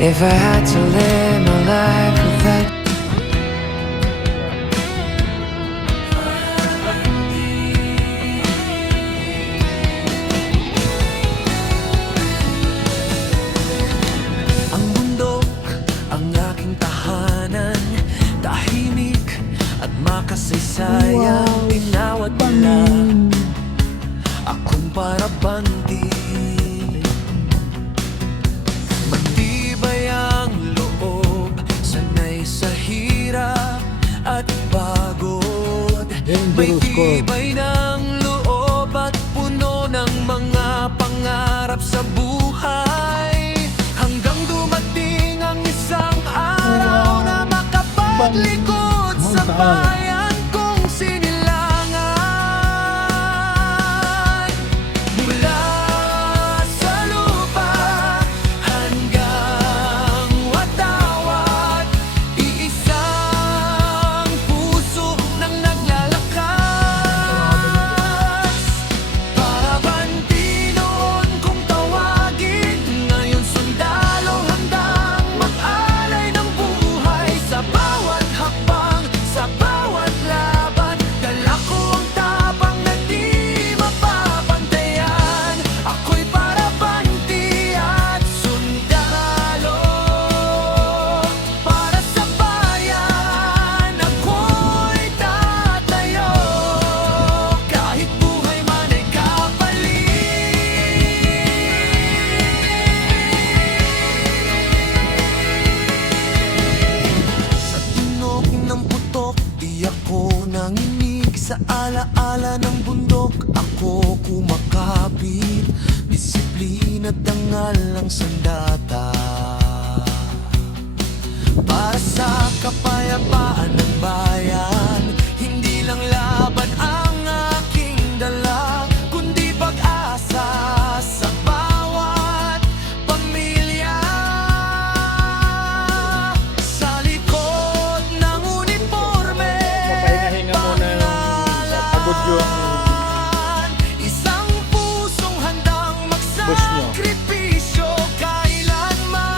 If I had to live my life without ang bundok, ang aking tahanan, tahimik at makasaysayang binawat nila. Akong parabanti, matibay ang loob, sanay sa hirap at pagod. May tibay ng loob at puno ng mga pangarap sa buhay, hanggang dumating ang isang araw na makapaglikod sa bayan kong sinilangan. Mula sa lupa hanggang watawat, iisang puso nang naglalakas. Parabanti noon kung tawagin, ngayon sundalo handang mag-alay ng buhay. Sa bawat hakbang, sa bawat laban, dala ko ang tapang na di mapapantayan. Ako'y parabanti at sundalo para sa bayan. Ako'y tatayo kahit buhay man ay kapalit. Sa tunog ng putok, di ako nanginig. Sa alaala ng bundok, ako kumakapit. Disiplina, dangal ang sandata para sa kapayapaan ng bayan. Hindi lang laban ang aking dala, kundi pag-asa sa bawat pamilya. Sa likod ng uniforme, Papahinga-hinga muna yung pagod yung isang pusong handang boss nyo. magsakripisyo kailanman.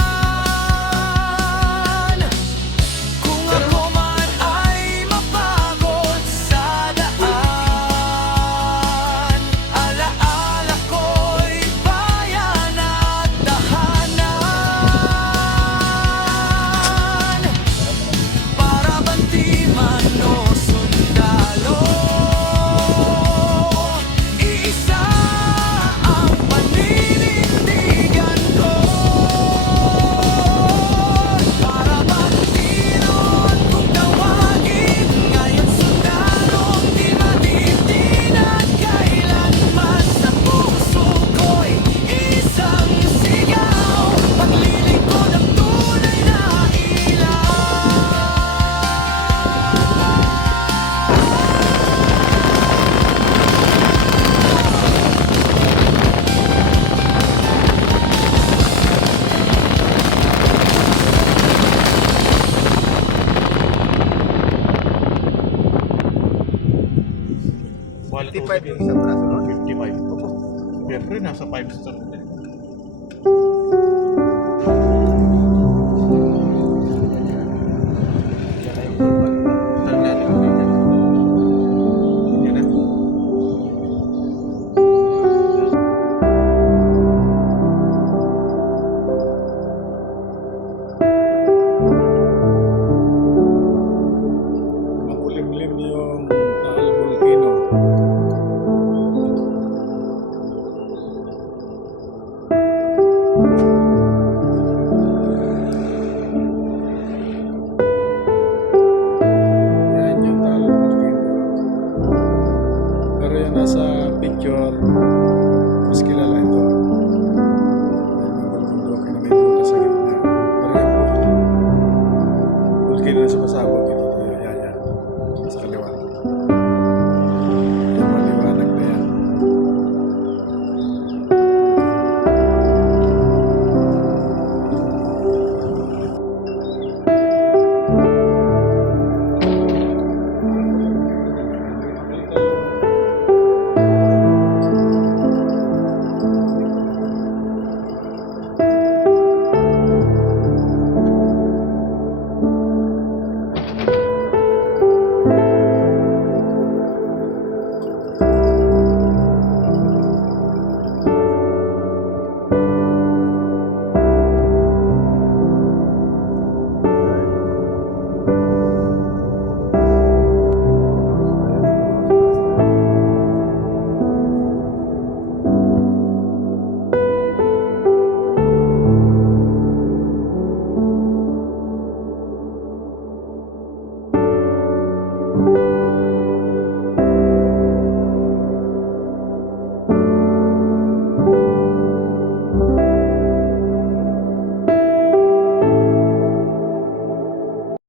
Kung ako man ay mapagod sa daan, alaala ko'y bayan at tahanan. Parabanti man o sundalo, iisa ang paninindigan ko. Parabanti noon kung tawagin, ngayon sundalong di matitin at kailanman. Sa puso ko'y isang sigaw, paglilingkod ang tunay na ilaw. quality 55 yung isang braso, no? 55. Opo. Siyempre, nasa 5 star din. Saan natin yung ganyan? Yan na. Makulimlim yung Taal Volcano. Yan yung Taal Volcano. Pero yan nasa picture, mas kilala ito. Yung bundok na may butas sa gitna. Pero yung volcano na sumasabog ito. Yan. Sa kaliwa. Yung maliwanag na yan.